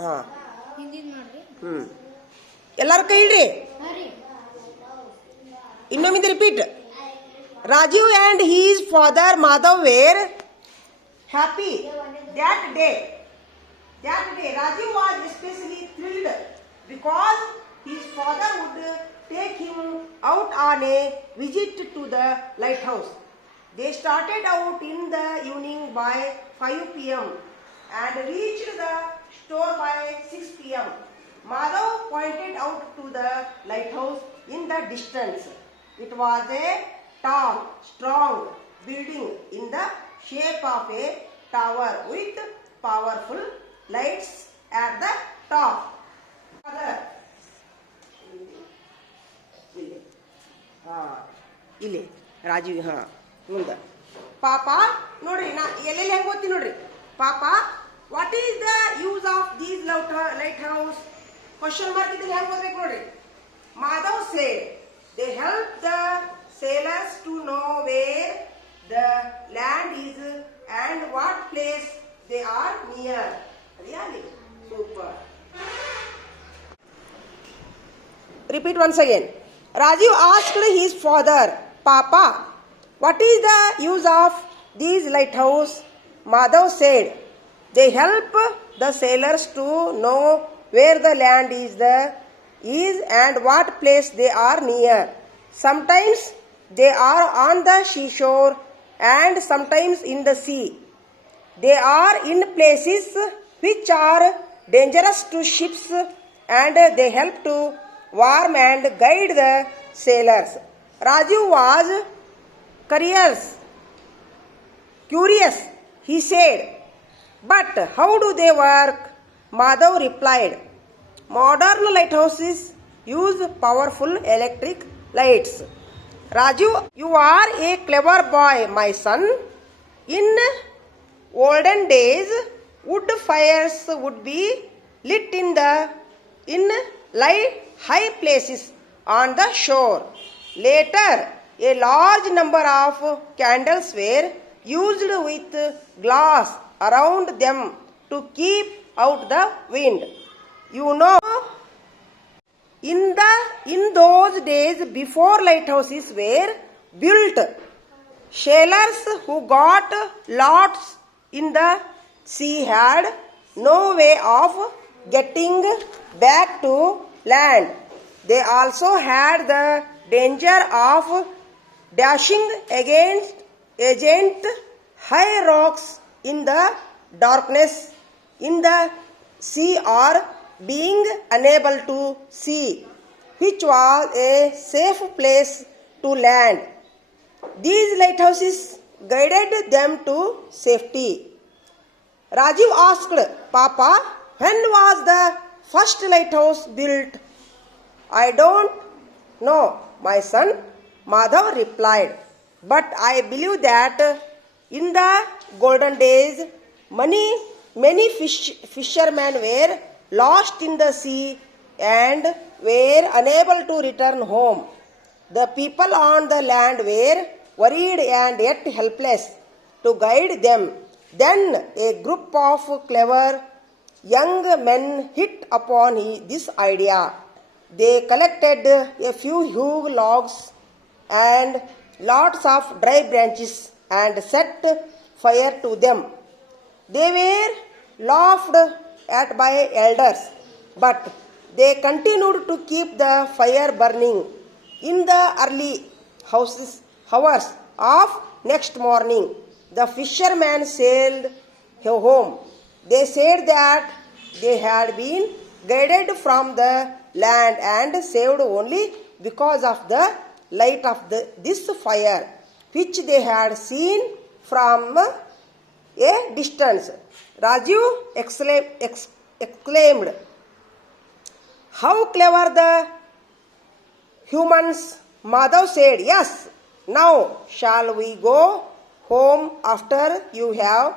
ಹಾಂ ಹಿಂದಿನ ನೋಡ್ರಿ ಹ್ಞೂ ಎಲ್ಲರ ಕೈ ಇಡ್ರಿ ಹಾಂ ರೀ ಇನ್ನೊಮ್ಮಿಂದ repeat Rajeev and his father Madhav were happy that day that day Rajeev was especially thrilled because his father would take him out on a visit to the lighthouse. They started out in the evening by 5 pm and reached the store by 6 pm. Madhav pointed out to the lighthouse in the distance. It was a tall, strong building in the shape of a tower with powerful lights at the top. Father, ಇಲ್ಲಿ ಹಾಂ ಇಲ್ಲಿ ರಾಜೀವ್ ಹಾಂ ಮುಂದೆ ಪಾಪ ನೋಡ್ರಿ ನಾ ಎಲ್ಲೆಲ್ಲಿ ಹೆಂಗೆ ಓದ್ತೀನಿ ನೋಡ್ರಿ ಪಾಪ What is the use of these lighthouse? Question mark it will help us recording. Madhav say they help the sailors to know where the land is and what place they are near. Really? Super. Repeat once again. Rajiv asked his father, Papa, what is the use of these lighthouse? Mother said, they help the sailors to know where the land is the is and what place they are near. Sometimes they are on the seashore and sometimes in the sea. They are in places which are dangerous to ships and they help to warm and guide the sailors. Raju was curious. Curious, he said, but how do they work? Madhav replied, Modern lighthouses use powerful electric lights. Raju, you are a clever boy, my son. In olden days, wood fires would be lit in the in light high places on the shore. Later, a large number of candles were used with glass around them to keep out the wind. You know, in, the, in those days before lighthouses were built, sailors who got lots in the sea had no way of getting back to land. They also had the danger of dashing against agent high rocks in the darkness, in the sea or being unable to see, which was a safe place to land. These lighthouses guided them to safety. Rajiv asked, Papa, when was the first lighthouse built? I don't know, my son. Madhav replied, But I believe that in the golden days, many, many fish, fishermen were lost in the sea and were unable to return home. The people on the land were worried and yet helpless to guide them. Then a group of clever young men hit upon this idea. They collected a few huge logs and lots of dry branches and set fire to them. They were laughed at by elders, but they continued to keep the fire burning. In the early houses, hours of next morning, the fishermen sailed home. They said that they had been guided from the land and saved only because of the light of the, this fire. which they had seen from a distance. Rajiv exclaim, ex, exclaimed, How clever the humans! Madhav said, Yes, now shall we go home after you have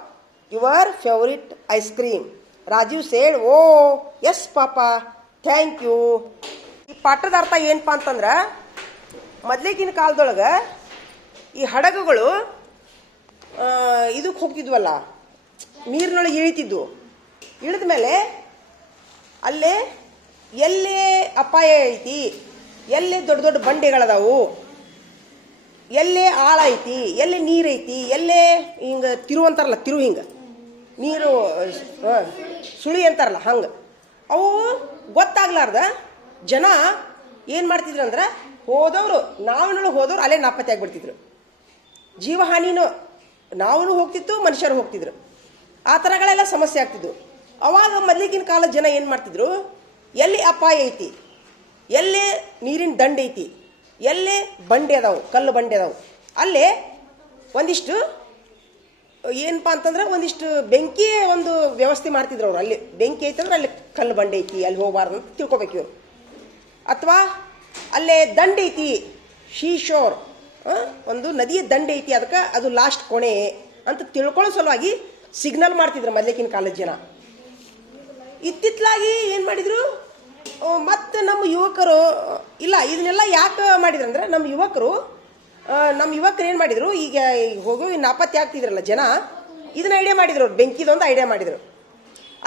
your favorite ice cream? Rajiv said, Oh, yes, Papa, thank you. ಈ ಪಾಠದ ಅರ್ಥ ಏನಪ್ಪ ಅಂತಂದ್ರೆ ಮೊದ್ಲಿಗಿನ ಕಾಲದೊಳಗೆ ಈ ಹಡಗುಗಳು ಇದಕ್ಕೆ ಹೋಗ್ತಿದ್ವಲ್ಲ ನೀರಿನೊಳಗೆ ಇಳಿತಿದ್ವು ಇಳಿದ ಮೇಲೆ ಅಲ್ಲೇ ಎಲ್ಲೇ ಅಪಾಯ ಐತಿ ಎಲ್ಲೇ ದೊಡ್ಡ ದೊಡ್ಡ ಬಂಡೆಗಳದಾವು ಎಲ್ಲೇ ಆಳ ಐತಿ ಎಲ್ಲೇ ನೀರೈತಿ ಎಲ್ಲೇ ಹಿಂಗೆ ತಿರು ಅಂತಾರಲ್ಲ ತಿರು ಹಿಂಗೆ ನೀರು ಸುಳಿ ಅಂತಾರಲ್ಲ ಹಂಗೆ ಅವು ಗೊತ್ತಾಗ್ಲಾರ್ದ ಜನ ಏನು ಮಾಡ್ತಿದ್ರು ಅಂದ್ರೆ ಹೋದವರು ನಾವಿನೊಳಗೆ ಹೋದವ್ರು ಅಲ್ಲೇ ನಾಪತ್ತೆ ಆಗಿಬಿಡ್ತಿದ್ರು ಜೀವಹಾನಿನೂ ನಾವು ಹೋಗ್ತಿತ್ತು ಮನುಷ್ಯರು ಹೋಗ್ತಿದ್ರು ಆ ಥರಗಳೆಲ್ಲ ಸಮಸ್ಯೆ ಆಗ್ತಿದ್ವು ಅವಾಗ ಮೊದಲಿಗಿನ ಕಾಲ ಜನ ಏನು ಮಾಡ್ತಿದ್ರು ಎಲ್ಲಿ ಅಪಾಯ ಐತಿ ಎಲ್ಲಿ ನೀರಿನ ದಂಡ ಐತಿ ಎಲ್ಲಿ ಬಂಡೆ ಅದಾವು ಕಲ್ಲು ಬಂಡೆ ಅದಾವು ಅಲ್ಲೇ ಒಂದಿಷ್ಟು ಏನಪ್ಪ ಅಂತಂದ್ರೆ ಒಂದಿಷ್ಟು ಬೆಂಕಿ ಒಂದು ವ್ಯವಸ್ಥೆ ಮಾಡ್ತಿದ್ರು ಅವ್ರು ಅಲ್ಲಿ ಬೆಂಕಿ ಐತಂದ್ರೆ ಅಲ್ಲಿ ಕಲ್ಲು ಬಂಡೆ ಐತಿ ಅಲ್ಲಿ ಹೋಗಬಾರ್ದು ಅಂತ ತಿಳ್ಕೊಬೇಕು ಇವರು ಅಥವಾ ಅಲ್ಲೇ ದಂಡ ಐತಿ ಶೀಶೋರ್ ಒಂದು ನದಿಯ ದಂಡೆ ಐತಿ ಅದಕ್ಕೆ ಅದು ಲಾಸ್ಟ್ ಕೊನೆ ಅಂತ ತಿಳ್ಕೊಳ್ಳೋ ಸಲುವಾಗಿ ಸಿಗ್ನಲ್ ಮಾಡ್ತಿದ್ರು ಮೊದಲಿಕ್ಕಿನ ಕಾಲೇಜ್ ಜನ ಇತ್ತಿತ್ತಲಾಗಿ ಏನು ಮಾಡಿದರು ಮತ್ತು ನಮ್ಮ ಯುವಕರು ಇಲ್ಲ ಇದನ್ನೆಲ್ಲ ಯಾಕೆ ಮಾಡಿದ್ರು ಅಂದ್ರೆ ನಮ್ಮ ಯುವಕರು ನಮ್ಮ ಯುವಕರು ಏನು ಮಾಡಿದರು ಈಗ ಹೋಗೋ ನಾಪತ್ತೆ ಆಗ್ತಿದ್ರಲ್ಲ ಜನ ಇದನ್ನ ಐಡಿಯಾ ಮಾಡಿದ್ರು ಅವ್ರು ಬೆಂಕಿದೊಂದು ಐಡಿಯಾ ಮಾಡಿದರು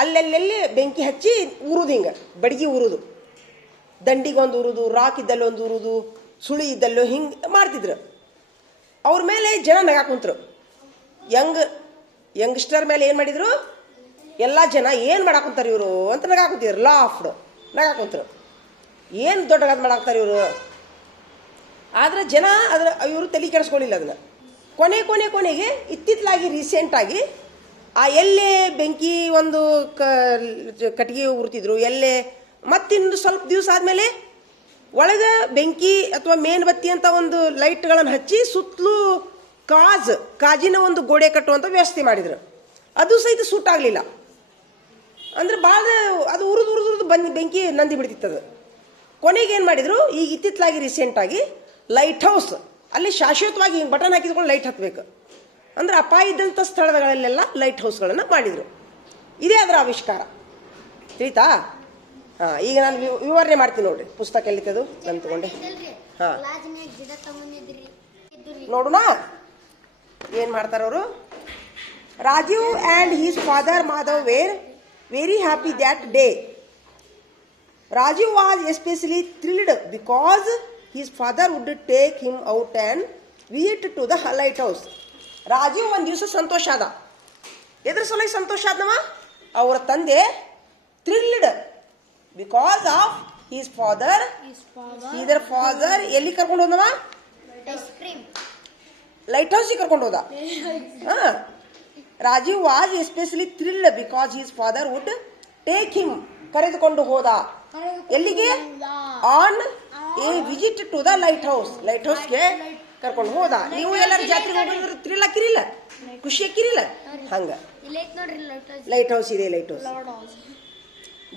ಅಲ್ಲೆಲ್ಲೆಲ್ಲಿ ಬೆಂಕಿ ಹಚ್ಚಿ ಉರುದು ಹಿಂಗೆ ಬಡಗಿ ಉರುದು ದಂಡಿಗೆ ಒಂದು ಉರುದು ರಾಕ್ ಇದ್ದಲ್ಲಿ ಒಂದು ಉರುದು ಸುಳಿ ಇದ್ದಲ್ಲೋ ಹಿಂಗೆ ಮಾಡ್ತಿದ್ರು ಅವ್ರ ಮೇಲೆ ಜನ ನಗಾ ಕುಂತರು ಯಂಗ್ ಯಂಗ್ಸ್ಟರ್ ಮೇಲೆ ಏನು ಮಾಡಿದರು ಎಲ್ಲ ಜನ ಏನು ಮಾಡಾಕುಂತಾರೆ ಇವರು ಅಂತ ಕುಂತಿದ್ರು ಲಾಫ್ಡು ನಗಾ ಕುಂತರು ಏನು ಗಾದ್ ಮಾಡಾಕ್ತಾರೆ ಇವರು ಆದರೆ ಜನ ಅದರ ಇವರು ತಲೆ ಕೆಡಿಸ್ಕೊಳ್ಳಿಲ್ಲ ಅದನ್ನು ಕೊನೆ ಕೊನೆ ಕೊನೆಗೆ ಇತ್ತಿತ್ತಲಾಗಿ ರೀಸೆಂಟಾಗಿ ಆ ಎಲ್ಲೇ ಬೆಂಕಿ ಒಂದು ಕ ಕಟ್ಟಿಗೆ ಉರ್ತಿದ್ರು ಎಲ್ಲೇ ಮತ್ತಿನ್ನು ಸ್ವಲ್ಪ ದಿವಸ ಆದಮೇಲೆ ಒಳಗೆ ಬೆಂಕಿ ಅಥವಾ ಬತ್ತಿ ಅಂತ ಒಂದು ಲೈಟ್ಗಳನ್ನು ಹಚ್ಚಿ ಸುತ್ತಲೂ ಕಾಜ್ ಕಾಜಿನ ಒಂದು ಗೋಡೆ ಕಟ್ಟುವಂಥ ವ್ಯವಸ್ಥೆ ಮಾಡಿದ್ರು ಅದು ಸಹಿತ ಸುಟ್ಟಾಗಲಿಲ್ಲ ಅಂದ್ರೆ ಭಾಳ ಅದು ಉರಿದು ಉರಿದು ಉರಿದು ಬಂದು ಬೆಂಕಿ ನಂದಿ ಅದು ಕೊನೆಗೆ ಏನು ಮಾಡಿದರು ಈಗ ಇತ್ತಿತ್ತಲಾಗಿ ರೀಸೆಂಟಾಗಿ ಲೈಟ್ ಹೌಸ್ ಅಲ್ಲಿ ಶಾಶ್ವತವಾಗಿ ಬಟನ್ ಹಾಕಿದ್ಕೊಂಡು ಲೈಟ್ ಹತ್ತಬೇಕು ಅಂದ್ರೆ ಅಪಾಯ ಇದ್ದಂಥ ಸ್ಥಳಗಳಲ್ಲೆಲ್ಲ ಲೈಟ್ ಹೌಸ್ಗಳನ್ನು ಮಾಡಿದರು ಇದೇ ಅದರ ಆವಿಷ್ಕಾರ ತಿಳಿತಾ ಹಾಂ ಈಗ ನಾನು ವಿವರಣೆ ಮಾಡ್ತೀನಿ ನೋಡ್ರಿ ಪುಸ್ತಕ ಎಲ್ಲಿತ್ತದು ನಾನು ತಗೊಂಡೆ ಹಾಂ ನೋಡೋಣ ಏನು ಮಾಡ್ತಾರವರು Rajeev and his father Madhav were very happy that day Rajeev was especially thrilled because his father would take him out and visit to the lighthouse Rajeev ಒಂದು ದಿವಸ ಸಂತೋಷ ಅದ ಎದ್ರ ಸಲ ಸಂತೋಷ ಆದನವ ಅವರ ತಂದೆ thrilled because of his father ಇದರ father ಎಲ್ಲಿ ಕರ್ಕೊಂಡು ಹೋದವ ಲೈಟ್ ಹೌಸ್ ಕರ್ಕೊಂಡು ಹೋದ ಹಾಂ Rajeev was especially thrilled because his father would take him ಕರೆದುಕೊಂಡು ಹೋದ ಎಲ್ಲಿಗೆ on a visit to the lighthouse light ಹೌಸ್ಗೆ ಕರ್ಕೊಂಡು ಹೋದ ನೀವು ಎಲ್ಲರೂ ಜಾತ್ರೆ ಹೋಗಿದ್ರೆ ಥ್ರಿಲ್ ಹಾಕಿರಿಲ್ಲ ಖುಷಿ ಹಾಕಿರಿಲ್ಲ ಹಂಗ ಲೈಟ್ ಹೌಸ್ ಇದೆ lighthouse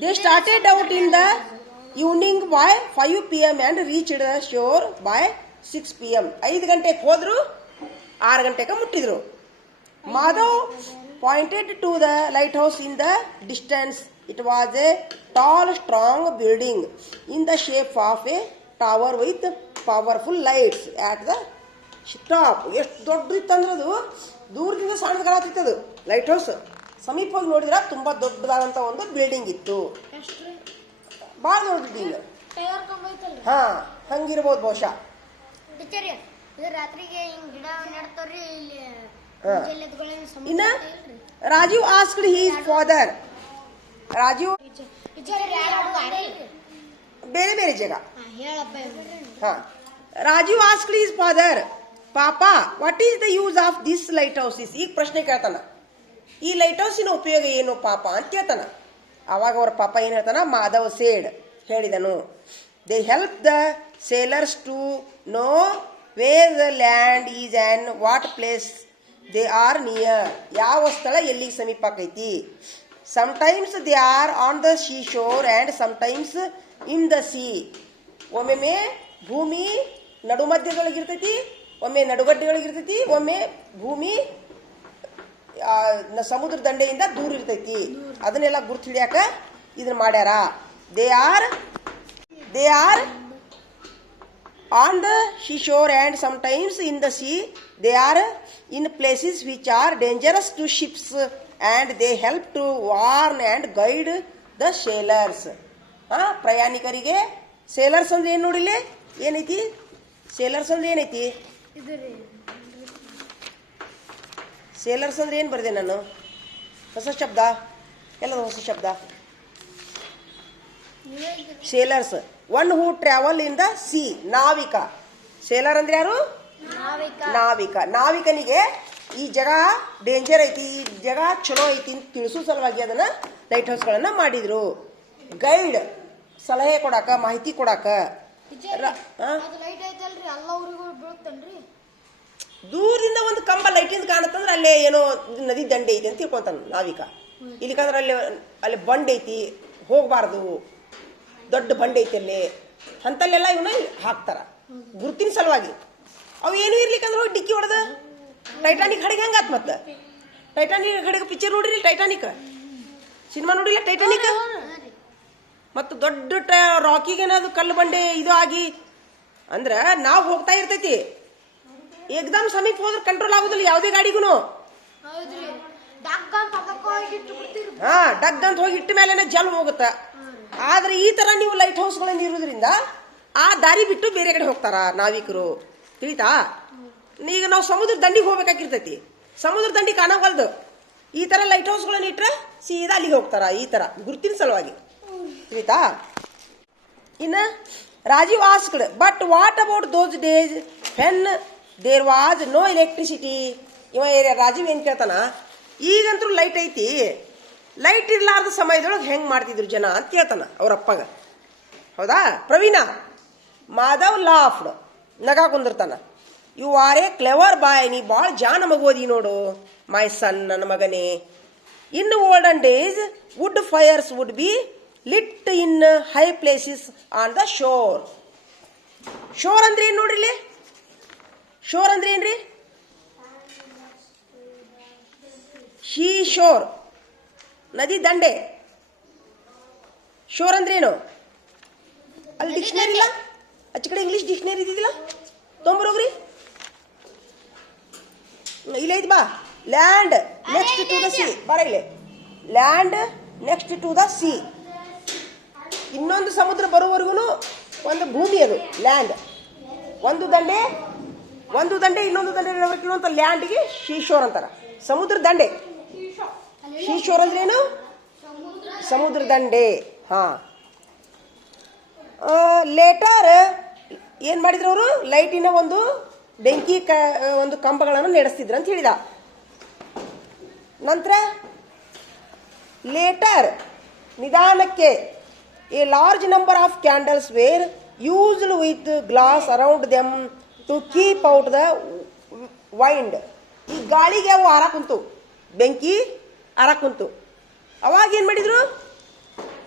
they started They in the in by five P M and and the shore by six P M ಐದು ಗಂಟೆಗೆ ಹೋದ್ರು ಆರು ಗಂಟೆಗೆ ಮುಟ್ಟಿದ್ರು Madhav pointed to the lighthouse in the distance it was a tall strong building in the shape of a tower with powerful lights at the top ಎಷ್ಟು ದೊಡ್ಡದಿತ್ತಂದ್ರೆ ಅದು ದೂರದಿಂದ ಸಣ್ಣದು ಅದು ಲೈಟ್ ಹೌಸ್ ಸಮೀಪವಾಗಿ ನೋಡಿದ್ರೆ ತುಂಬಾ ದೊಡ್ಡದಾದಂತ ಒಂದು ಬಿಲ್ಡಿಂಗ್ ಇತ್ತು ಭಾಳ ದೊಡ್ಡ ಬಿಲ್ಡಿಂಗ್ ಹಂಗಿರ್ಬೋದು ಬಹುಶಃ ಇನ್ನ Rajeev asked his father Rajeev ಬೇರೆ ಬೇರೆ ಜಾಗ ಹಾ ರಾಜೀವ್ ಆಸ್ಕ್ಡ್ ಹೀಸ್ ಫಾದರ್ ಪಾಪಾ what is the use of this lighthouse ಈಗ ಪ್ರಶ್ನೆ ಕೇಳ್ತಾನ ಈ ಲೈಟ್ ಹೌಸಿನ ಉಪಯೋಗ ಏನು ಪಾಪ ಅಂತ ಹೇಳ್ತಾನ ಅವಾಗ ಅವ್ರ ಪಾಪ ಏನು ಹೇಳ್ತಾನ ಮಾಧವ್ ಸೇಡ್ ಹೇಳಿದನು they help the sailors to know where the land is and what place they are near ಯಾವ ಸ್ಥಳ ಎಲ್ಲಿಗೆ ಸಮೀಪ ಆಕೈತಿ sometimes they are on the sh shore and sometimes in the sea ಒಮ್ಮೆ ಭೂಮಿ ನಡುಮಧ್ಯದೊಳಗಿರ್ತೈತಿ ಒಮ್ಮೆ ನಡುಗಡ್ಡೆಯೊಳಗಿರ್ತೈತಿ ಒಮ್ಮೆ ಭೂಮಿ ಸಮುದ್ರ ದಂಡೆಯಿಂದ ದೂರ ಇರ್ತೈತಿ ಅದನ್ನೆಲ್ಲ ಗುರ್ತು ಹಿಡಿಯಾಕ ಇದನ್ನ ಮಾಡ್ಯಾರ they are they are on the sh shore and sometimes in the sea they are in places which are dangerous to ships and they help to warn and guide the sailors ಹಾಂ ಪ್ರಯಾಣಿಕರಿಗೆ sailors ಅಂದ್ರೆ ಏನು ನೋಡಿಲಿ ಏನೈತಿ sailors ಅಂದ್ರೆ ಏನೈತಿ sailors ಅಂದ್ರೆ ಏನು ಬರೆದೆ ನಾನು ಹೊಸ ಶಬ್ದ ಎಲ್ಲದ ಹೊಸ ಶಬ್ದ sailors one who travel in the sea Navika sailor ಅಂದ್ರೆ ಯಾರು ನಾವಿಕ ನಾವಿಕನಿಗೆ ಈ ಜಗ ಡೇಂಜರ್ ಐತಿ ಈ ಜಗ ಚಲೋ ಐತಿ ಅಂತ ತಿಳಿಸೋ ಸಲುವಾಗಿ ಅದನ್ನ ಲೈಟ್ ಹೌಸ್ಗಳನ್ನು ಮಾಡಿದ್ರು ಗೈಡ್ ಸಲಹೆ ಕೊಡಾಕ ಮಾಹಿತಿ ಕೊಡಾಕ ದೂರದಿಂದ ಒಂದು ಕಂಬ ಲೈಟಿಂದ ಕಾಣತ್ತಂದ್ರೆ ಅಲ್ಲೇ ಏನೋ ನದಿ ದಂಡೆ ಐತಿ ಅಂತ ತಿಳ್ಕೊಂತಾನ ನಾವಿಕ ಇಲ್ಲಿಕಂದ್ರೆ ಅಲ್ಲಿ ಅಲ್ಲಿ ಬಂಡೆ ಐತಿ ಹೋಗಬಾರ್ದು ದೊಡ್ಡ ಬಂಡೆ ಐತಿ ಅಲ್ಲಿ ಅಂತಲ್ಲೆಲ್ಲ ಇವನು ಹಾಕ್ತಾರ ಗುರುತಿನ ಸಲುವಾಗಿ ಅವು ಏನು ಇರ್ಲಿಕ್ಕಂದ್ರೆ ಹೋಗಿ ಡಿಕ್ಕಿ ಹೊಡೆದ ಟೈಟಾನಿಕ್ ಹಡಗೆ ಹೆಂಗಾತ್ ಮತ್ತೆ ಟೈಟಾನಿಕ್ ಹಡಗ ಪಿಕ್ಚರ್ ನೋಡಿರಿ ಟೈಟಾನಿಕ್ ಸಿನಿಮಾ ನೋಡಿಲ್ಲ ಟೈಟಾನಿಕ್ ಮತ್ತು ದೊಡ್ಡ ರಾಕಿಗೆ ಏನಾದ್ರು ಕಲ್ಲು ಬಂಡೆ ಇದು ಆಗಿ ಅಂದ್ರೆ ನಾವು ಹೋಗ್ತಾ ಇರ್ತೈತಿ ಏಕದಮ್ ಸಮೀಪ ಹೋದ್ರೆ ಕಂಟ್ರೋಲ್ ಆಗೋದಿಲ್ಲ ಯಾವುದೇ ಗಾಡಿಗೂ ಹಾ ಡಗ್ ಅಂತ ಹೋಗಿ ಇಟ್ಟ ಮೇಲೆ ಜಲ್ ಹೋಗುತ್ತ ಆದ್ರೆ ಈ ತರ ನೀವು ಲೈಟ್ ಹೌಸ್ಗಳಲ್ಲಿ ಇರೋದ್ರಿಂದ ಆ ದಾರಿ ಬಿಟ್ಟು ಬೇರೆ ಕಡೆ ಹೋಗ್ತಾರ ನಾವಿಕರು ತಿಳಿತಾ ಈಗ ನಾವು ಸಮುದ್ರ ದಂಡಿಗೆ ಹೋಗ್ಬೇಕಾಗಿರ್ತೈತಿ ಸಮುದ್ರ ದಂಡಿ ಕಾಣವಲ್ದು ಈ ತರ ಲೈಟ್ ಹೌಸ್ಗಳನ್ನ ಇಟ್ರೆ ಸೀದಾ ಅಲ್ಲಿಗೆ ಹೋಗ್ತಾರ ಈ ತರ ಗುರ್ತಿನ ಸಲುವಾಗಿ ತಿಳಿತಾ ಇನ್ನು Rajiv asked but what about those days when there was no electricity ಇವ ರಾಜೀವ್ ಏನು ಕೇಳ್ತಾನ ಈಗಂತೂ ಲೈಟ್ ಐತಿ ಲೈಟ್ ಇರಲಾರ್ದ ಸಮಯದೊಳಗೆ ಹೆಂಗೆ ಮಾಡ್ತಿದ್ರು ಜನ ಅಂತ ಕೇಳ್ತಾನ ಅವ್ರ ಅಪ್ಪಗ ಹೌದಾ ಪ್ರವೀಣ ಮಾಧವ್ ಲಾಫ್ಡ್ ನಗ ಕುಂದಿರ್ತಾನ you are a clever boy ನೀ ಭಾಳ ಜಾನ ಮಗೋದಿ ನೋಡು ಮೈ ಸನ್ ನನ್ನ ಮಗನೇ in olden days wood fires would be lit in high places on the shore shore ಅಂದ್ರೆ ಏನು ನೋಡ್ರಿಲಿ ಶೋರ್ ಅಂದ್ರೆ ಏನ್ರಿ ಶೀ ಶೋರ್ ನದಿ ದಂಡೆ ಶೋರ್ ಅಂದ್ರೇನು ಅಲ್ಲಿ ಡಿಕ್ಷನರಿ ಇಲ್ಲ ಅಚ್ಚ ಕಡೆ ಇಂಗ್ಲೀಷ್ ಡಿಕ್ಷನರಿ ಇದ್ದಿದ್ದಿಲ್ಲ ತೊಂಬರೋಗ್ರಿ ಇಲ್ಲೇ ಐತಿ ಬಾ land next to the sea ಬರ ಇಲ್ಲೇ land next to the sea ಇನ್ನೊಂದು ಸಮುದ್ರ ಬರುವವರೆಗೂ ಒಂದು ಭೂಮಿ ಅದು ಲ್ಯಾಂಡ್ ಒಂದು ದಂಡೆ ಒಂದು ದಂಡೆ ಇನ್ನೊಂದು ದಂಡೆ ಇರುವಂತ ಅಂತ ಲ್ಯಾಂಡ್ಗೆ ಶೀಶೋರ್ ಅಂತಾರೆ ಸಮುದ್ರ ದಂಡೆ ಶೀಶೋರ್ ಏನು ಸಮುದ್ರ ದಂಡೆ ಹಾಂ ಲೇಟರ್ ಏನು ಮಾಡಿದ್ರು ಅವರು ಲೈಟಿನ ಒಂದು ಬೆಂಕಿ ಕ ಒಂದು ಕಂಬಗಳನ್ನು ನಡೆಸ್ತಿದ್ರು ಅಂತ ಹೇಳಿದ ನಂತರ ಲೇಟರ್ ನಿಧಾನಕ್ಕೆ a large number of candles were used with glass around them to keep out the wind ಈ ಗಾಳಿಗೆ ಅವು ಹರ ಕುಂತು ಬೆಂಕಿ ಹಾರ ಕುಂತು ಅವಾಗ ಏನು ಮಾಡಿದರು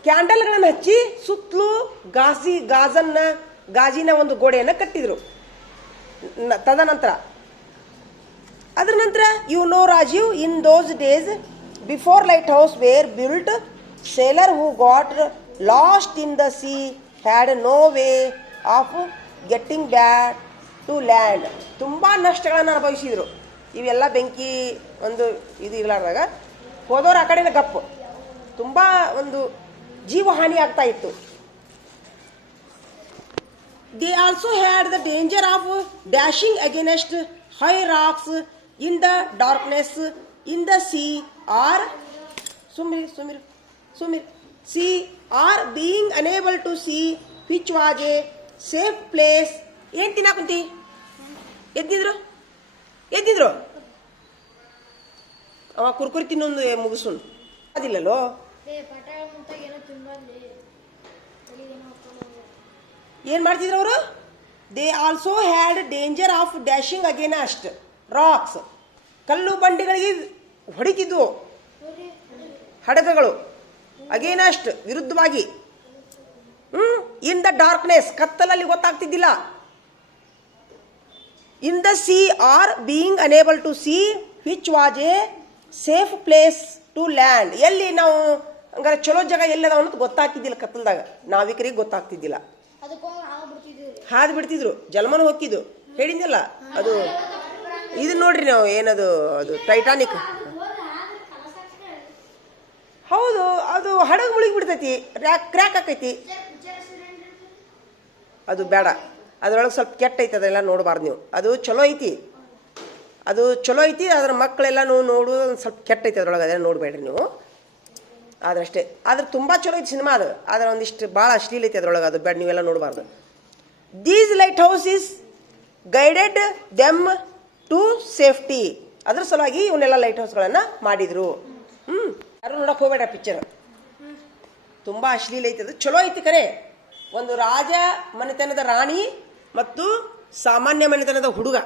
ಕ್ಯಾಂಡಲ್ಗಳನ್ನು ಹಚ್ಚಿ ಸುತ್ತಲೂ ಗಾಜಿ ಗಾಜನ್ನ ಗಾಜಿನ ಒಂದು ಗೋಡೆಯನ್ನು ಕಟ್ಟಿದ್ರು ತದನಂತರ ಅದರ ನಂತರ you know Rajiv in those days before lighthouse were built sailor who got lost in the sea had no way of getting back to land ತುಂಬ ನಷ್ಟಗಳನ್ನು ಅನುಭವಿಸಿದರು ಇವೆಲ್ಲ ಬೆಂಕಿ ಒಂದು ಇದು ಇರಲಾರ್ದಾಗ ಹೋದವ್ರು ಆ ಕಡೆಯಿಂದ ಗಪ್ಪು ತುಂಬ ಒಂದು ಜೀವಹಾನಿ ಆಗ್ತಾ ಇತ್ತು they also had the danger of dashing against high rocks in the darkness in the sea or ಸುಮಿರ್ ಸುಮಿರ್ ಸುಮಿರ್ sea or being unable to see which was a safe place ಏನ್ ತಿನ್ನಾಕುಂತಿ ಎದ್ದಿದ್ರು ಎದ್ದಿದ್ರು ಅವ ಕುರ್ಕುರಿ ತಿನ್ನೊಂದು ಮುಗಿಸು ಅದಿಲ್ಲಲ್ಲೋ ಏನು ಮಾಡ್ತಿದ್ರು ಅವರು they also had danger of dashing against rocks ಕಲ್ಲು ಬಂಡಿಗಳಿಗೆ ಹೊಡಿತಿದ್ವು ಹಡಗಗಳು again ವಿರುದ್ಧವಾಗಿ ವಿರುದ್ಧವಾಗಿ ಇನ್ ದ ಡಾರ್ಕ್ನೆಸ್ ಕತ್ತಲಲ್ಲಿ ಗೊತ್ತಾಗ್ತಿದ್ದಿಲ್ಲ in the sea or being unable to see which was a safe place to land ಎಲ್ಲಿ ನಾವು ಹಂಗಾರೆ ಚಲೋ ಜಾಗ ಎಲ್ಲದ ಅನ್ನೋದು ಗೊತ್ತಾಗ್ತಿದ್ದಿಲ್ಲ ಕತ್ತಲ್ದಾಗ ನಾವಿಕರಿಗೆ ಗೊತ್ತಾಗ್ತಿದ್ದಿಲ್ಲ ಹಾದು ಬಿಡ್ತಿದ್ರು ಜಲ್ಮನ ಹೊಕ್ಕಿದ್ದು ಹೇಳಿದ್ನಲ್ಲ ಅದು ಇದು ನೋಡ್ರಿ ನಾವು ಏನದು ಅದು ಟೈಟಾನಿಕ್ ಹೌದು ಅದು ಹಡಗು ಮುಳುಗಿ ಬಿಡ್ತೈತಿ ಕ್ರ್ಯಾಕ್ ಆಕೈತಿ ಅದು ಬೇಡ ಅದರೊಳಗೆ ಸ್ವಲ್ಪ ಕೆಟ್ಟ ಐತೆ ಅದೆಲ್ಲ ನೋಡಬಾರ್ದು ನೀವು ಅದು ಚಲೋ ಐತಿ ಅದು ಚಲೋ ಐತಿ ಅದ್ರ ಮಕ್ಕಳೆಲ್ಲ ನೋಡು ಸ್ವಲ್ಪ ಕೆಟ್ಟ ಐತೆ ಅದರೊಳಗೆ ಅದೆಲ್ಲ ನೋಡಬೇಡ್ರಿ ನೀವು ಆದ್ರಷ್ಟೇ ಆದ್ರೆ ತುಂಬ ಚಲೋ ಐತಿ ಸಿನಿಮಾ ಅದು ಆದ್ರೆ ಒಂದಿಷ್ಟು ಭಾಳ ಅಶ್ಲೀಲ ಐತಿ ಅದರೊಳಗೆ ಅದು ಬೇಡ ನೀವೆಲ್ಲ ನೋಡಬಾರ್ದು these lighthouse is guided them to safety ಅದ್ರ ಸಲುವಾಗಿ ಇವನ್ನೆಲ್ಲ ಲೈಟ್ ಹೌಸ್ಗಳನ್ನು ಮಾಡಿದ್ರು ಹ್ಞೂ ಯಾರು ನೋಡೋಕೆ ಹೋಗಬೇಡ ಪಿಕ್ಚರ್ ತುಂಬಾ ಅಶ್ಲೀಲ ಐತಿ ಅದು ಚಲೋ ಐತಿ ಕರೆ ಒಂದು ರಾಜ ಮನೆತನದ ರಾಣಿ ಮತ್ತು ಸಾಮಾನ್ಯ ಮನೆತನದ ಹುಡುಗ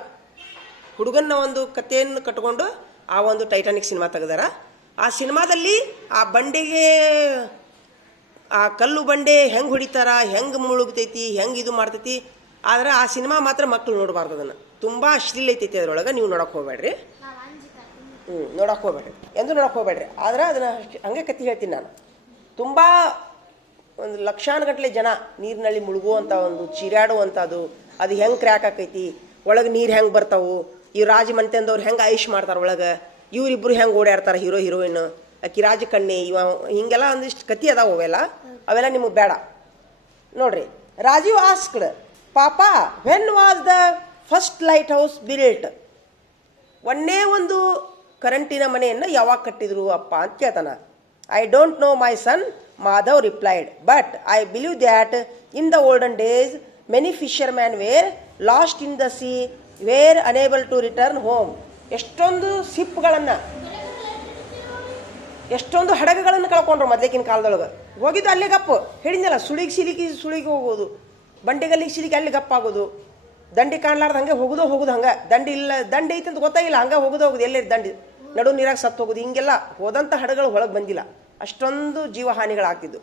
ಹುಡುಗನ ಒಂದು ಕಥೆಯನ್ನು ಕಟ್ಕೊಂಡು ಆ ಒಂದು ಟೈಟಾನಿಕ್ ಸಿನಿಮಾ ತೆಗೆದಾರ ಆ ಸಿನಿಮಾದಲ್ಲಿ ಆ ಬಂಡೆಗೆ ಆ ಕಲ್ಲು ಬಂಡೆ ಹೆಂಗೆ ಹೊಡಿತಾರ ಹೆಂಗೆ ಮುಳುಗ್ತೈತಿ ಹೆಂಗೆ ಇದು ಮಾಡ್ತೈತಿ ಆದ್ರೆ ಆ ಸಿನಿಮಾ ಮಾತ್ರ ಮಕ್ಕಳು ನೋಡಬಾರ್ದು ಅದನ್ನು ತುಂಬ ಅಶ್ಲೀಲ ಐತೈತಿ ಅದರೊಳಗೆ ನೀವು ನೋಡಕ್ಕೆ ಹೋಗ್ಬೇಡ್ರಿ ಹ್ಞೂ ನೋಡಕ್ಕೆ ಹೋಗ್ಬೇಡ್ರಿ ಎಂದು ನೋಡಕ್ಕೆ ಹೋಗ್ಬೇಡ್ರಿ ಆದ್ರೆ ಅದನ್ನು ಹಂಗೆ ಕತ್ತಿ ಹೇಳ್ತೀನಿ ನಾನು ತುಂಬ ಒಂದು ಲಕ್ಷಾನುಗಟ್ಲೆ ಜನ ನೀರಿನಲ್ಲಿ ಮುಳುಗುವಂಥ ಒಂದು ಚಿರಾಡುವಂಥದ್ದು ಅದು ಹೆಂಗೆ ಕ್ರ್ಯಾಕ್ ಆಕೈತಿ ಒಳಗೆ ನೀರು ಹೆಂಗೆ ಬರ್ತಾವು ಈ ರಾಜ ಮಂತೆಂದವ್ರು ಹೆಂಗೆ ಐಷ್ ಮಾಡ್ತಾರೆ ಒಳಗೆ ಇವರಿಬ್ಬರು ಹೆಂಗೆ ಓಡಾಡ್ತಾರೆ ಹೀರೋ ಹೀರೋಯಿನ್ ಆಕಿ ರಾಜ ಕಣ್ಣೆ ಇವ ಹಿಂಗೆಲ್ಲ ಒಂದಿಷ್ಟು ಕತಿ ಅದಾವ ಅವೆಲ್ಲ ಅವೆಲ್ಲ ನಿಮಗೆ ಬೇಡ ನೋಡ್ರಿ Rajiv asked papa when was the first lighthouse built ಒಂದೇ ಒಂದು ಕರೆಂಟಿನ ಮನೆಯನ್ನು ಯಾವಾಗ ಕಟ್ಟಿದ್ರು ಅಪ್ಪ ಅಂತ ಕೇಳ್ತಾನ I don't know my son Madhav replied but I believe that in the olden days many man were lost in the sea, were unable to return home ಎಷ್ಟೊಂದು ಸಿಪ್ಗಳನ್ನು ಎಷ್ಟೊಂದು ಹಡಗುಗಳನ್ನು ಕಳ್ಕೊಂಡ್ರು ಮೊದಲಿಗಿನ ಕಾಲದೊಳಗೆ ಹೋಗಿದ್ದು ಅಲ್ಲೇ ಗಪ್ಪು ಹೇಳಿದ್ನಲ್ಲ ಸುಳಿಗೆ ಸಿಲಿಕಿ ಸುಳಿಗೆ ಹೋಗೋದು ಬಂಡೆಗಲ್ಲಿಗೆ ಸಿಲಿಕಿ ಅಲ್ಲಿ ಗಪ್ಪಾಗೋದು ದಂಡಿ ಕಾಣ್ಲಾರ್ದು ಹಂಗೆ ಹೋಗೋದು ಹೋಗುದು ಹಂಗೆ ದಂಡಿ ಇಲ್ಲ ದಂಡಿ ಐತೆ ಅಂತ ಗೊತ್ತಾಗಿಲ್ಲ ಹಂಗೆ ಹೋಗುದು ಹೋಗುದು ಎಲ್ಲಿ ದಂಡಿ ನಡು ನೀರಾಗ ಸತ್ತು ಹೋಗುದು ಹಿಂಗೆಲ್ಲ ಹೋದಂಥ ಹಡಗಳು ಒಳಗೆ ಬಂದಿಲ್ಲ ಅಷ್ಟೊಂದು ಜೀವಹಾನಿಗಳಾಗ್ತಿದ್ದು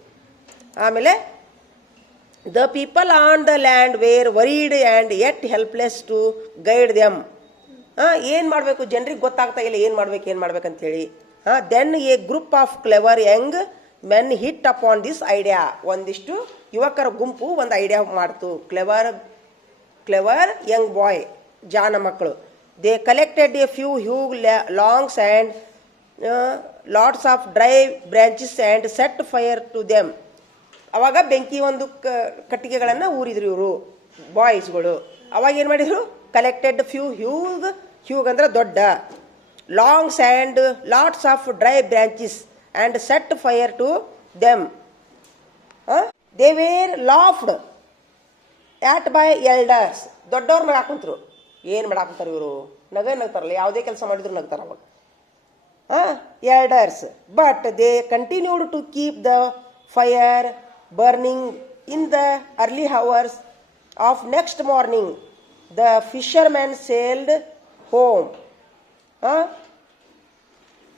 ಆಮೇಲೆ the people on the land were worried and yet helpless to guide them ಹಾಂ ಏನು ಮಾಡಬೇಕು ಜನರಿಗೆ ಗೊತ್ತಾಗ್ತಾ ಇಲ್ಲ ಏನು ಮಾಡ್ಬೇಕು ಏನು ಮಾಡ್ಬೇಕಂತೇಳಿ ಹಾಂ then a group of clever young men hit upon this idea ಒಂದಿಷ್ಟು ಯುವಕರ ಗುಂಪು ಒಂದು ಐಡಿಯಾ ಮಾಡ್ತು ಕ್ಲೆವರ್ ಕ್ಲೆವರ್ ಯಂಗ್ ಬಾಯ್ ಜಾನ ಮಕ್ಕಳು they collected a few huge logs and lots of dry branches and set fire to them ಅವಾಗ ಬೆಂಕಿ ಒಂದು ಕಟ್ಟಿಗೆಗಳನ್ನು ಊರಿದ್ರು ಇವರು ಬಾಯ್ಸ್ಗಳು ಅವಾಗ ಏನು ಮಾಡಿದರು ಕಲೆಕ್ಟೆಡ್ ಫ್ಯೂ ಹ್ಯೂಗ್ ಹ್ಯೂಗ್ ಅಂದ್ರೆ ದೊಡ್ಡ logs and lots of dry branches and set fire to them they were laughed at by elders ದೊಡ್ಡವ್ರು ಕುಂತರು ಏನು ಮಾಡಾಕಂತಾರೆ ಇವರು ನಗ ನಗ್ತಾರಲ್ಲ ಯಾವುದೇ ಕೆಲಸ ಮಾಡಿದ್ರು ನಗ್ತಾರೆ ಅವಾಗ elders but they continued to keep the fire burning in the early hours of next morning the fisherman sailed home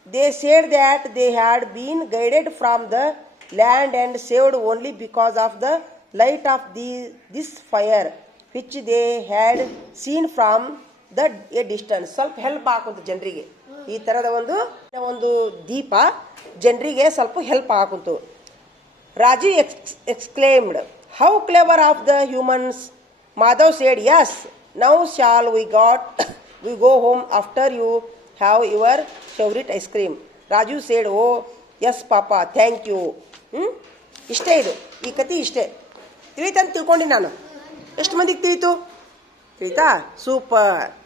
they said that they had been guided from the land and saved only because of the light of the, this fire which they had seen from the a distance ಸ್ವಲ್ಪ help ಆಗುಂತು ಜನರಿಗೆ ಈ ಥರದ ಒಂದು ಒಂದು ದೀಪ ಜನರಿಗೆ ಸ್ವಲ್ಪ help ಆಗುತ್ತು Raju X exclaimed how clever of the humans Madhav said yes now shall we got we go home after you have your favourite ice cream Raju said oh yes papa thank you ಹ್ಞೂ ಇಷ್ಟೇ ಇದು ಈ ಕತೆ ಇಷ್ಟೇ ತಿಳಿತಂತ ತಿಳ್ಕೊಂಡು ನಾನು ಎಷ್ಟು ಮಂದಿಗೆ ತಿಳಿತು ತಿಳಿತಾ ಸೂಪರ್